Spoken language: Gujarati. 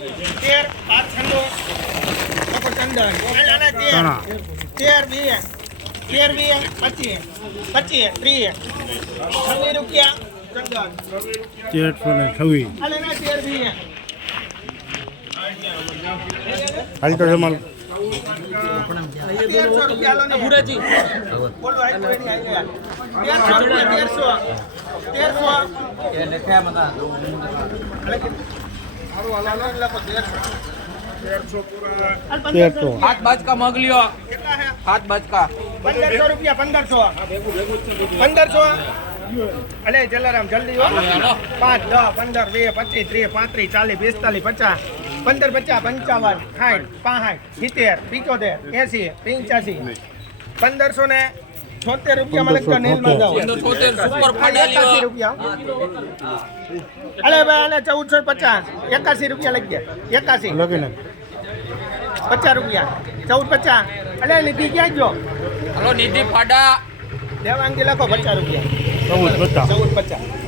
13 5 છંડો ચંદન 13 20 25 30 26 રૂપિયા ચંદન 1326 હાલે ના 13 હાલ તો જમાલ 1300 રૂપિયા લો ને ભુરેજી બોલો આઈ કોઈની આઈ ગયા 1300 એ લખ્યા મતા હારું હાલો લખો 1300 પૂરા हाथ बाज का मग लियो કેટલા હે हाथ बाज का 1500 રૂપિયા 1500 અલે જલારામ જલ્દી હો 5 10 15 20 25 30 35 40 45 50 55 55 60 65 75 80 85 1500 ને 76 રૂપિયામાં લખતા નેલ માં જાઓ 176 सुपर फाड़ा 81 लियो રૂપિયા અલે ભાઈ અલે 1450 81 રૂપિયા લખી દે 81 લખીને 50 રૂપિયા 1450 અલે લીધી ક્યાં જો हेलो निधि फाड़ा દેવાંગી લખો 50 રૂપિયા 1450 1450